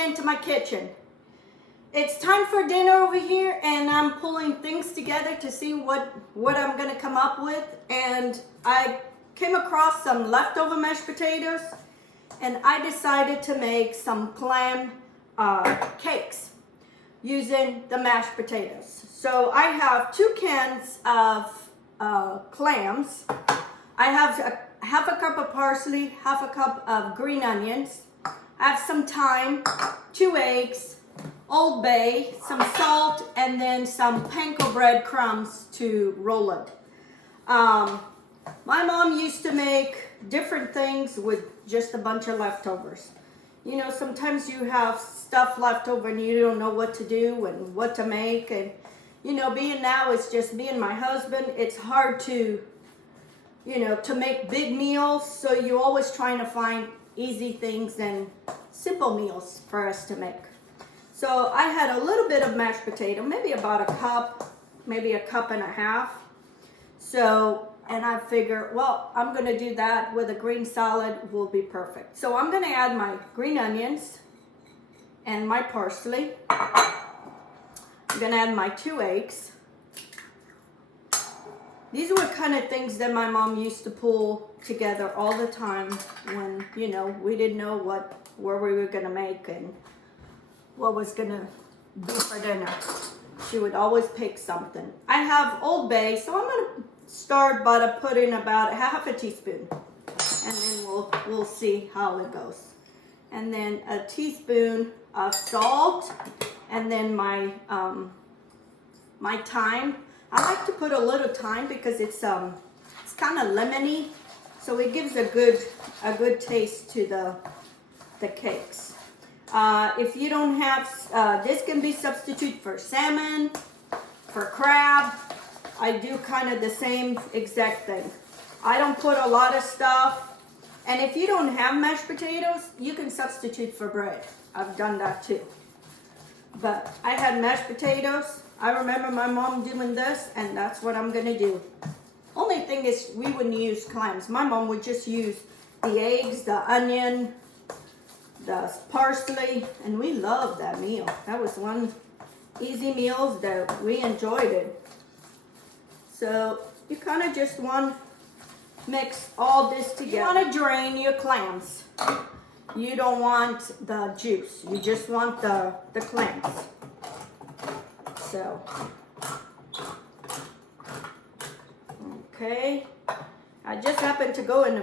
again to my kitchen. It's time for dinner over here, and I'm pulling things together to see what I'm gonna come up with. And I came across some leftover mashed potatoes, and I decided to make some clam cakes using the mashed potatoes. So I have 2 cans of clams. I have half a cup of parsley, half a cup of green onions. I have some thyme, 2 eggs, Old Bay, some salt, and then some panko bread crumbs to roll it. My mom used to make different things with just a bunch of leftovers. You know, sometimes you have stuff left over and you don't know what to do and what to make. And, you know, being now it's just me and my husband, it's hard to, you know, to make big meals. So you're always trying to find easy things and simple meals for us to make. So I had a little bit of mashed potato, maybe about a cup, maybe a cup and a half. So, and I figure, well, I'm gonna do that with a green salad will be perfect. So I'm gonna add my green onions and my parsley. I'm gonna add my 2 eggs. These were kind of things that my mom used to pull together all the time when, you know, we didn't know where we were gonna make and what was gonna be for dinner. She would always pick something. I have Old Bay, so I'm gonna start by putting about half a teaspoon, and then we'll see how it goes. And then a teaspoon of salt, and then my my thyme. I like to put a little thyme because it's kind of lemony, so it gives a good taste to the cakes. If you don't have, this can be substitute for salmon, for crab. I do kind of the same exact thing. I don't put a lot of stuff. And if you don't have mashed potatoes, you can substitute for bread. I've done that too. But I had mashed potatoes. I remember my mom doing this, and that's what I'm gonna do. Only thing is we wouldn't use clams. My mom would just use the eggs, the onion, the parsley, and we loved that meal. That was one easy meal that we enjoyed it. So you kind of just want to mix all this together. You want to drain your clams. You don't want the juice. You just want the clams. So, okay. I just happened to go in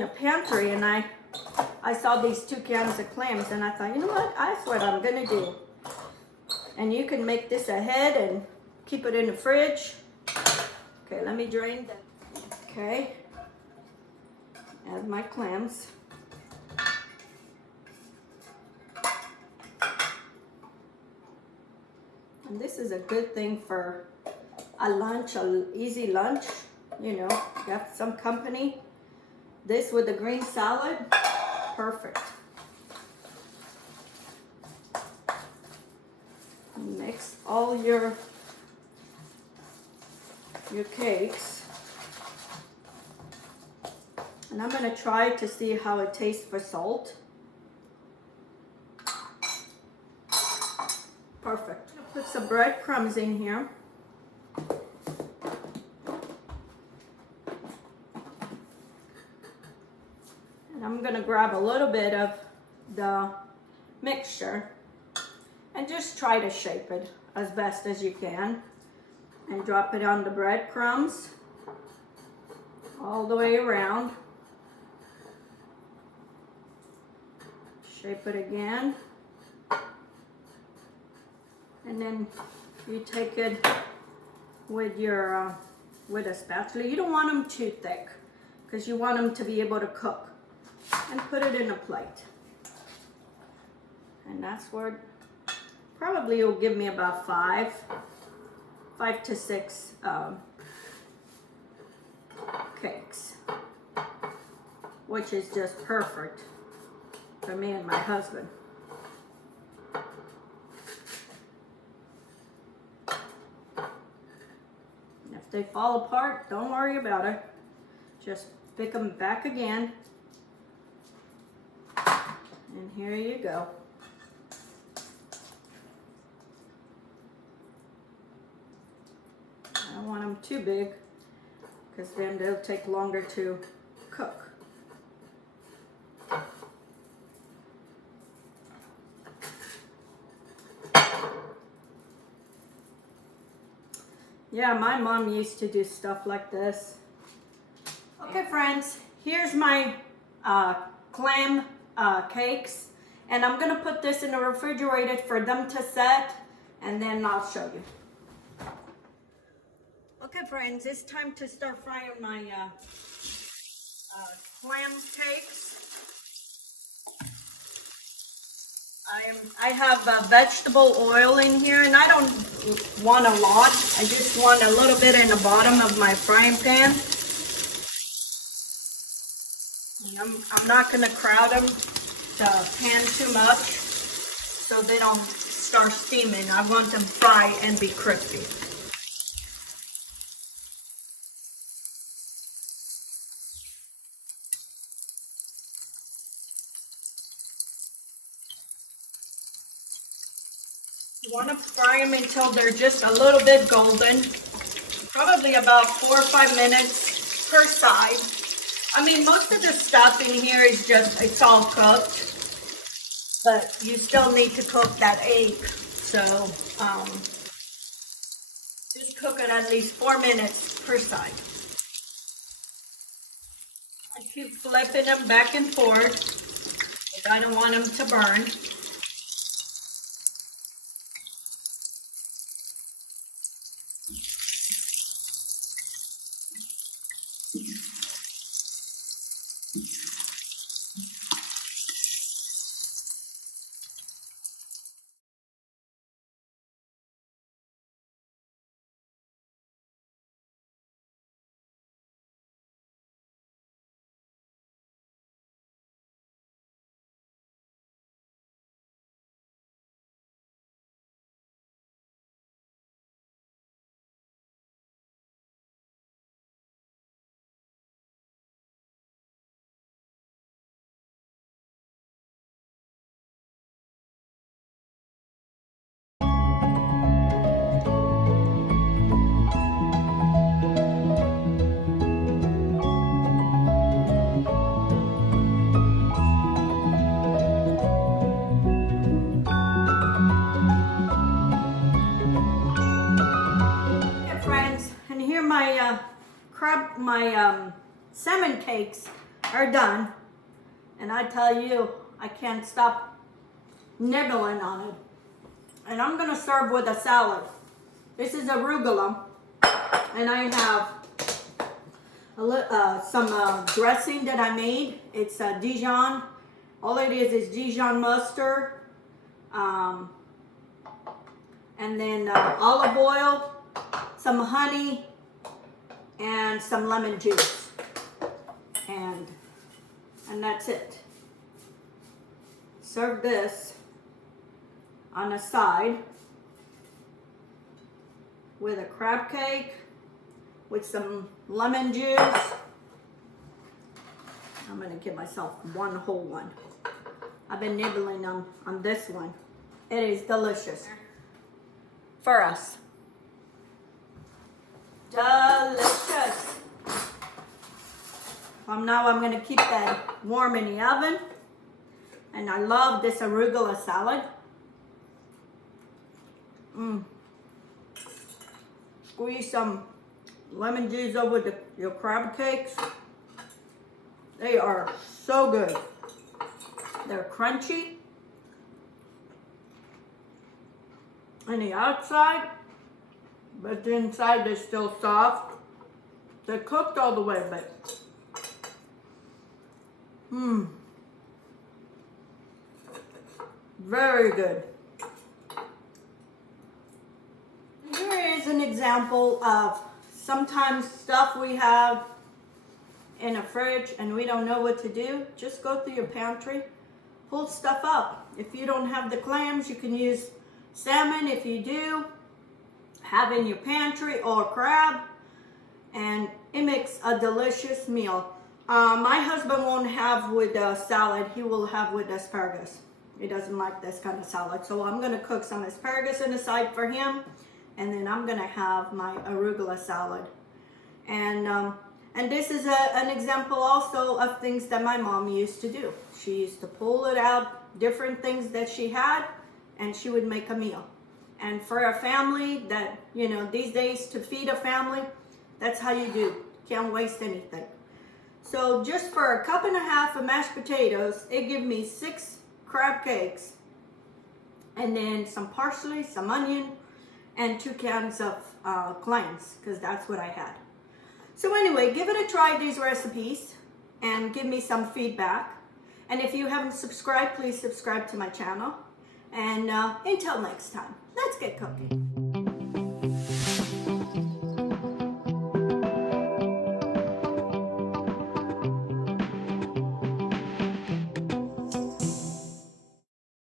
the pantry, and I saw these 2 cans of clams, and I thought, you know what? That's what I'm gonna do. And you can make this ahead and keep it in the fridge. Okay, let me drain that. Okay, add my clams. And this is a good thing for a lunch, an easy lunch. You know, you have some company. This with the green salad, perfect. Mix all your cakes. And I'm gonna try to see how it tastes for salt. Perfect. I'll put some breadcrumbs in here. And I'm gonna grab a little bit of the mixture and just try to shape it as best as you can. And drop it on the breadcrumbs all the way around. Shape it again. And then you take it with your with a spatula. You don't want them too thick because you want them to be able to cook. And put it in a plate. And that's where probably it'll give me about 5 to 6 cakes, which is just perfect for me and my husband. And if they fall apart, don't worry about it. Just pick them back again. And here you go. too big, because then they'll take longer to cook. Yeah, my mom used to do stuff like this. Okay, friends, here's my clam cakes, and I'm gonna put this in the refrigerator for them to set, and then I'll show you. Okay, friends, it's time to start frying my clam cakes. I have vegetable oil in here, and I don't want a lot. I just want a little bit in the bottom of my frying pan. I'm not going to crowd them the pan too much so they don't start steaming. I want them fried and be crispy. You want to fry them until they're just a little bit golden, probably about 4 or 5 minutes per side. I mean, most of the stuff in here is just, it's all cooked, but you still need to cook that egg. So just cook it at least 4 minutes per side. I keep flipping them back and forth because I don't want them to burn. My salmon cakes are done, and I tell you, I can't stop nibbling on it. And I'm gonna serve with a salad. This is arugula, and I have some dressing that I made. It's Dijon. All it is Dijon mustard, and then olive oil, some honey, and some lemon juice, and that's it. Serve this on a side with a crab cake with some lemon juice. I'm gonna give myself one whole one. I've been nibbling on this one. It is delicious for us. Delicious. Now I'm going to keep that warm in the oven. And I love this arugula salad. Squeeze some lemon juice over your crab cakes. They are so good. They're crunchy on the outside, but the inside is still soft. They're cooked all the way, but very good. Here is an example of sometimes stuff we have in a fridge and we don't know what to do. Just go through your pantry, pull stuff up. If you don't have the clams, you can use salmon. If you do, have in your pantry, or crab, and it makes a delicious meal. My husband won't have with salad. He will have with asparagus. He doesn't like this kind of salad, so I'm going to cook some asparagus on the side for him, and then I'm gonna have my arugula salad. And this is an example also of things that my mom used to do. She used to pull it out, different things that she had, and she would make a meal. And for a family that, you know, these days to feed a family, that's how you do. Can't waste anything. So just for a cup and a half of mashed potatoes, it gave me 6 crab cakes, and then some parsley, some onion, and 2 cans of clams, because that's what I had. So anyway, give it a try, these recipes, and give me some feedback. And if you haven't subscribed, please subscribe to my channel. And until next time, let's get cooking.